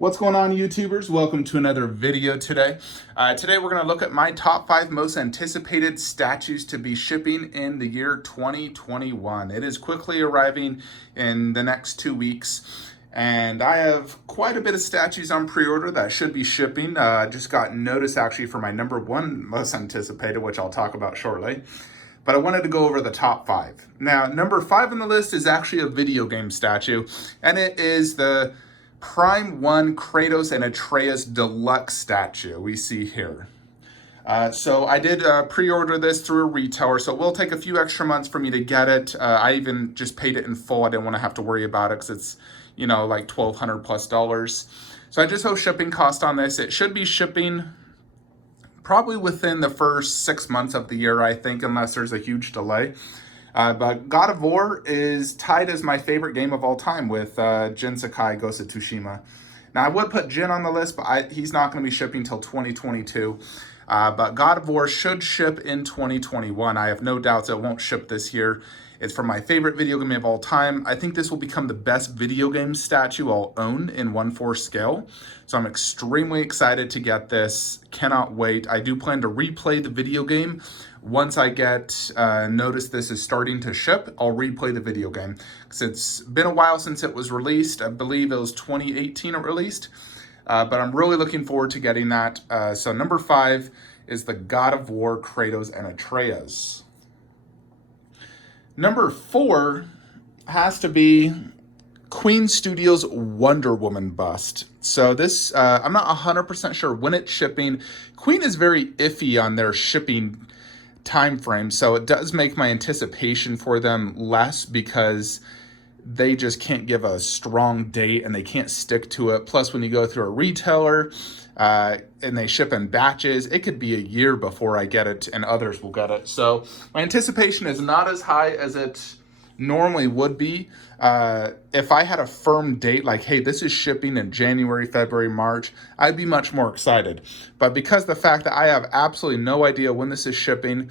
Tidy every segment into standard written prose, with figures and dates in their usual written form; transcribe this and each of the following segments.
What's going on, YouTubers? Welcome to another video today. Today we're going to look at my top 5 most anticipated statues to be shipping in the year 2021. It is quickly arriving in the next 2 weeks, and I have quite a bit of statues on pre-order that should be shipping. Just got notice actually for my number 1 most anticipated, which I'll talk about shortly. But I wanted to go over the top 5. Now, number 5 on the list is actually a video game statue, and it is the Prime 1 Kratos and Atreus Deluxe statue we see here. So I did pre-order this through a retailer, so it will take a few extra months for me to get it. I even just paid it in full. I didn't want to have to worry about it because it's, like $1,200 plus. So I just owe shipping cost on this. It should be shipping probably within the first 6 months of the year, I think, unless there's a huge delay. But God of War is tied as my favorite game of all time with Jin Sakai Ghost of Tsushima. Now, I would put Jin on the list, but he's not going to be shipping till 2022. But God of War should ship in 2021. I have no doubts it won't ship this year. It's from my favorite video game of all time. I think this will become the best video game statue I'll own in 1/4 scale. So I'm extremely excited to get this. Cannot wait. I do plan to replay the video game. Once I get notice this is starting to ship, I'll replay the video game. Because it's been a while since it was released. I believe it was 2018 it released. But I'm really looking forward to getting that. So number 5 is the God of War Kratos and Atreus. Number 4 has to be Queen Studios Wonder Woman bust. So this, I'm not 100% sure when it's shipping. Queen is very iffy on their shipping time frame, so it does make my anticipation for them less because they just can't give a strong date and they can't stick to it. Plus, when you go through a retailer and they ship in batches, it could be a year before I get it and others will get it. So my anticipation is not as high as it normally would be. If I had a firm date like, hey, this is shipping in January, February, March, I'd be much more excited. But because the fact that I have absolutely no idea when this is shipping,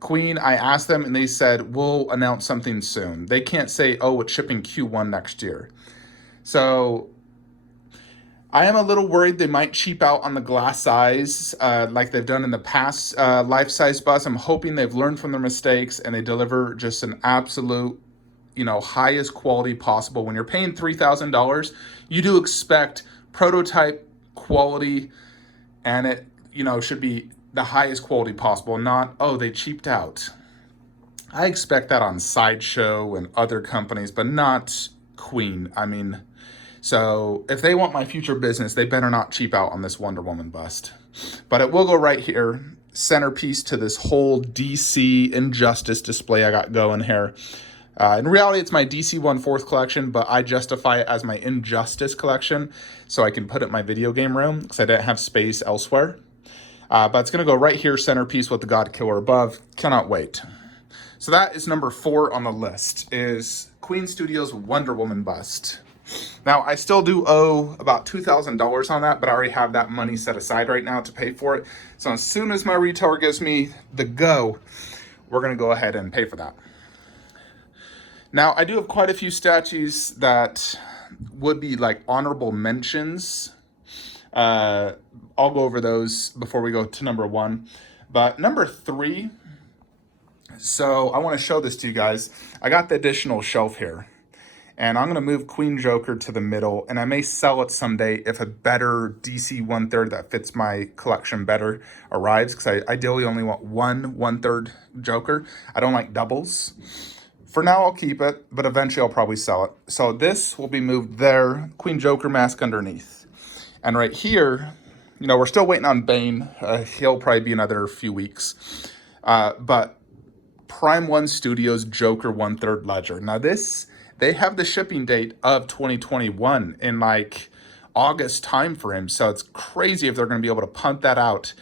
Queen, I asked them and they said, we'll announce something soon. They can't say, oh, it's shipping Q1 next year. So I am a little worried they might cheap out on the glass size like they've done in the past life-size bus. I'm hoping they've learned from their mistakes and they deliver just an absolute, highest quality possible. When you're paying $3,000, you do expect prototype quality, and it, should be the highest quality possible, not, oh, they cheaped out. I expect that on Sideshow and other companies, but not Queen. So if they want my future business, they better not cheap out on this Wonder Woman bust. But it will go right here, centerpiece to this whole DC Injustice display I got going here. In reality, it's my DC 1/4 collection, but I justify it as my Injustice collection so I can put it in my video game room because I didn't have space elsewhere. But it's going to go right here, centerpiece with the God Killer above. Cannot wait. So that is number 4 on the list, is Queen Studios Wonder Woman bust. Now, I still do owe about $2,000 on that, but I already have that money set aside right now to pay for it. So as soon as my retailer gives me the go, we're going to go ahead and pay for that. Now, I do have quite a few statues that would be like honorable mentions. I'll go over those before we go to number 1. But number 3, so I want to show this to you guys. I got the additional shelf here. And I'm going to move Queen Joker to the middle, and I may sell it someday if a better DC 1/3 that fits my collection better arrives, because I ideally only want 1/3 Joker. I don't like doubles. For now, I'll keep it, but eventually I'll probably sell it. So this will be moved there, Queen Joker mask underneath. And right here, we're still waiting on Bane. He'll probably be another few weeks. But Prime 1 Studios Joker 1/3 Ledger. Now this, they have the shipping date of 2021 in like August time frame. So it's crazy if they're going to be able to punt that out,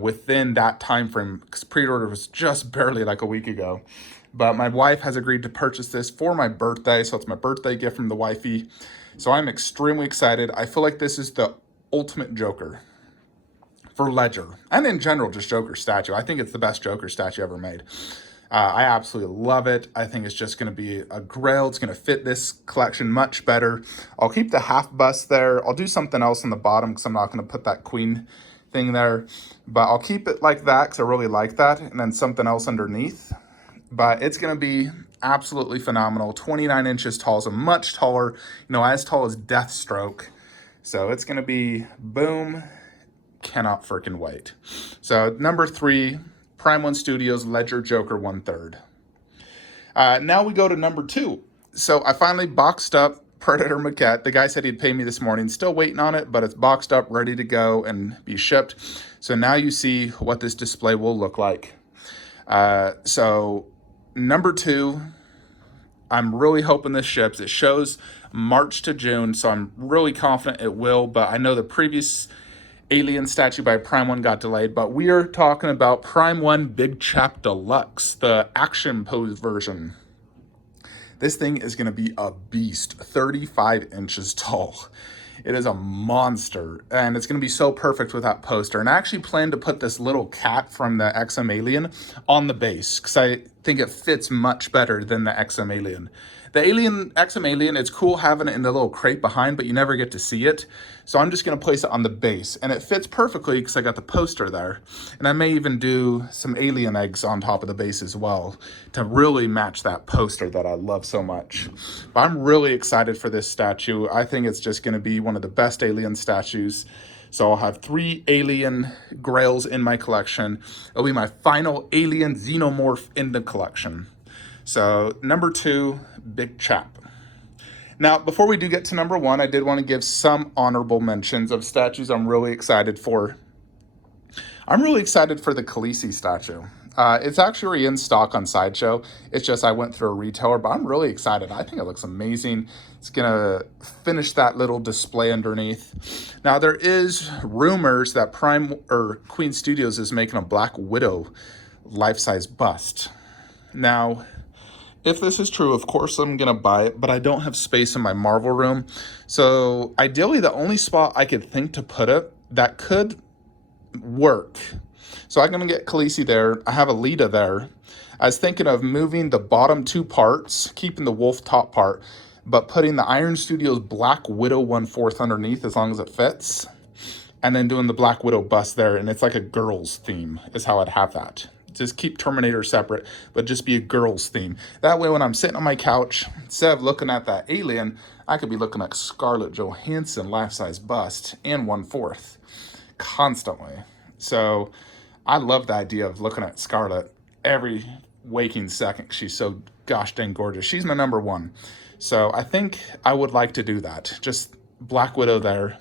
within that time frame, because pre-order was just barely like a week ago. But my wife has agreed to purchase this for my birthday. So it's my birthday gift from the wifey. So I'm extremely excited. I feel like this is the ultimate Joker for Ledger. And in general, just Joker statue. I think it's the best Joker statue ever made. I absolutely love it. I think it's just going to be a grail. It's going to fit this collection much better. I'll keep the half bust there. I'll do something else on the bottom because I'm not going to put that queen thing there. But I'll keep it like that because I really like that. And then something else underneath. But it's going to be absolutely phenomenal. 29 inches tall, so much taller, as tall as Deathstroke. So it's going to be boom. Cannot freaking wait. So number 3, Prime One Studios Ledger Joker 1/3. Now we go to number 2. So I finally boxed up Predator Maquette. The guy said he'd pay me this morning. Still waiting on it, but it's boxed up, ready to go and be shipped. So now you see what this display will look like. So number 2, I'm really hoping this ships. It shows March to June, so I'm really confident it will, but I know the previous Alien statue by Prime One got delayed, but we are talking about Prime One Big Chap Deluxe, the action pose version. This thing is going to be a beast, 35 inches tall. It is a monster, and it's going to be so perfect with that poster. And I actually plan to put this little cat from the XM Alien on the base because I think it fits much better than the XM Alien. The XM Alien, it's cool having it in the little crate behind, but you never get to see it. So I'm just going to place it on the base, and it fits perfectly because I got the poster there. And I may even do some alien eggs on top of the base as well to really match that poster that I love so much. But I'm really excited for this statue. I think it's just going to be one of the best alien statues. So I'll have 3 alien grails in my collection. It'll be my final alien xenomorph in the collection. So number 2, Big Chap. Now, before we do get to number 1, I did want to give some honorable mentions of statues I'm really excited for. I'm really excited for the Khaleesi statue. It's actually in stock on Sideshow. It's just I went through a retailer, but I'm really excited. I think it looks amazing. It's going to finish that little display underneath. Now, there is rumors that Queen Studios is making a Black Widow life-size bust. Now, if this is true, of course I'm going to buy it, but I don't have space in my Marvel room. So ideally, the only spot I could think to put it that could work. So I'm going to get Khaleesi there. I have Alita there. I was thinking of moving the bottom 2 parts, keeping the wolf top part, but putting the Iron Studios Black Widow 1/4 underneath as long as it fits. And then doing the Black Widow bust there. And it's like a girls theme is how I'd have that. Just keep Terminator separate, but just be a girls theme. That way when I'm sitting on my couch, instead of looking at that alien, I could be looking at Scarlett Johansson life-size bust and 1/4 constantly. So I love the idea of looking at Scarlett every waking second. She's so gosh dang gorgeous. She's my number 1. So I think I would like to do that. Just Black Widow there.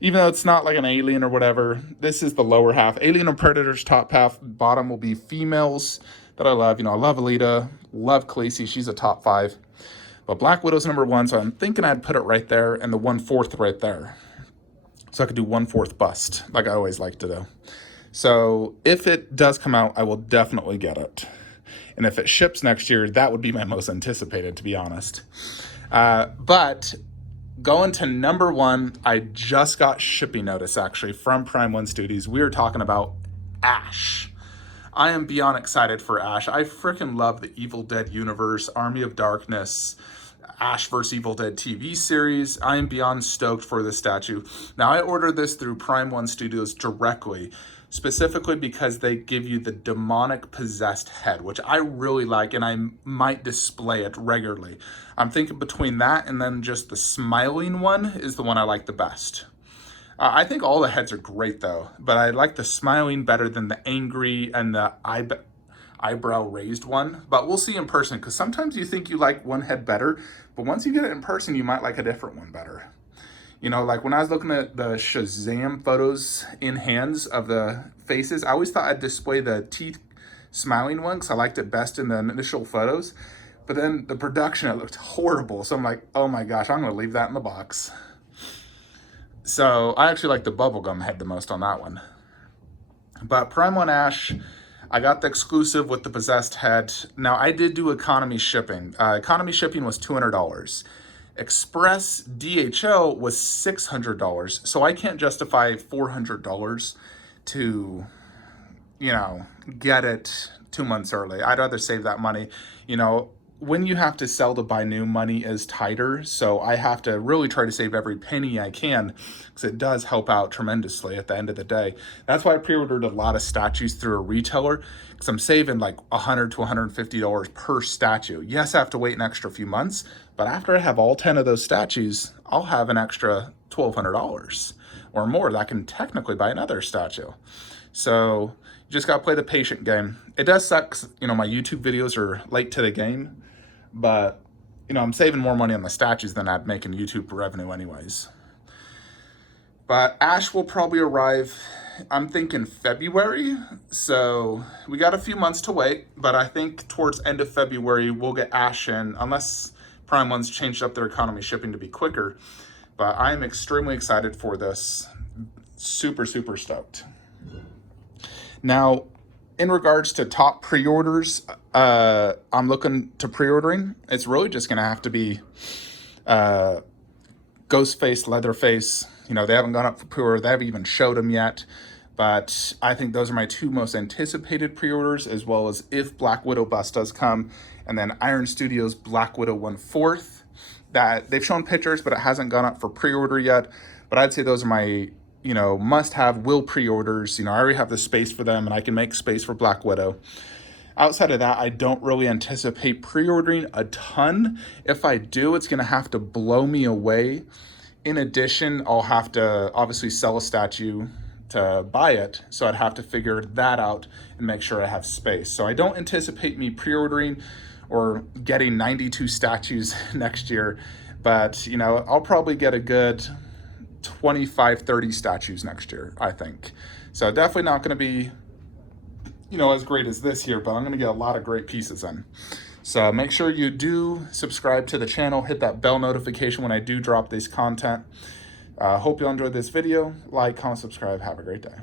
Even though it's not like an alien or whatever, this is the lower half. Alien and Predator's top half, bottom will be females that I love. I love Alita, love Khaleesi, she's a top 5. But Black Widow's number 1, so I'm thinking I'd put it right there and the 1/4 right there. So I could do 1/4 bust, like I always like to do. So if it does come out, I will definitely get it. And if it ships next year, that would be my most anticipated, to be honest. But going to number 1, I just got shipping notice actually from Prime One Studios. We were talking about Ash. I am beyond excited for Ash. I freaking love the Evil Dead universe, Army of Darkness, Ash vs. Evil Dead TV series. I am beyond stoked for this statue. Now, I ordered this through Prime One Studios directly, specifically because they give you the demonic possessed head, which I really like, and I might display it regularly. I'm thinking between that and then just the smiling one is the one I like the best. I think all the heads are great though, but I like the smiling better than the angry and the eyebrow raised one. But we'll see in person, because sometimes you think you like one head better, but once you get it in person, you might like a different one better. Like when I was looking at the Shazam photos in hands of the faces, I always thought I'd display the teeth smiling one because I liked it best in the initial photos. But then the production, it looked horrible. So I'm like, oh my gosh, I'm going to leave that in the box. So I actually like the bubblegum head the most on that one. But Prime One Ash, I got the exclusive with the possessed head. Now, I did do economy shipping. Economy shipping was $200. Express DHL was $600. So I can't justify $400 to, get it 2 months early. I'd rather save that money. When you have to sell to buy new, money is tighter. So I have to really try to save every penny I can because it does help out tremendously at the end of the day. That's why I pre-ordered a lot of statues through a retailer because I'm saving like $100 to $150 per statue. Yes, I have to wait an extra few months, but after I have all 10 of those statues, I'll have an extra $1,200 or more that I can technically buy another statue. So you just got to play the patient game. It does suck 'cause, my YouTube videos are late to the game, but I'm saving more money on the statues than I'd make in YouTube revenue anyways. But Ash will probably arrive, I'm thinking February, so we got a few months to wait, but I think towards end of February we'll get Ash in, unless Prime One's changed up their economy shipping to be quicker. But I'm extremely excited for this. Super, super stoked. Now, in regards to top pre-orders, I'm looking to pre-ordering. It's really just going to have to be Ghostface, Leatherface. They haven't gone up for pre-order. They haven't even showed them yet. But I think those are my two most anticipated pre-orders, as well as if Black Widow bust does come, and then Iron Studios Black Widow 1/4. That they've shown pictures, but it hasn't gone up for pre-order yet. But I'd say those are my must-have will pre-orders. I already have the space for them, and I can make space for Black Widow. Outside of that, I don't really anticipate pre-ordering a ton. If I do, it's going to have to blow me away. In addition, I'll have to obviously sell a statue to buy it, so I'd have to figure that out and make sure I have space. So I don't anticipate me pre-ordering or getting 92 statues next year, but I'll probably get a good 25, 30 statues next year, I think. So definitely not going to be, as great as this year, but I'm going to get a lot of great pieces in. So make sure you do subscribe to the channel, hit that bell notification when I do drop this content. Hope you enjoyed this video. Like, comment, subscribe. Have a great day.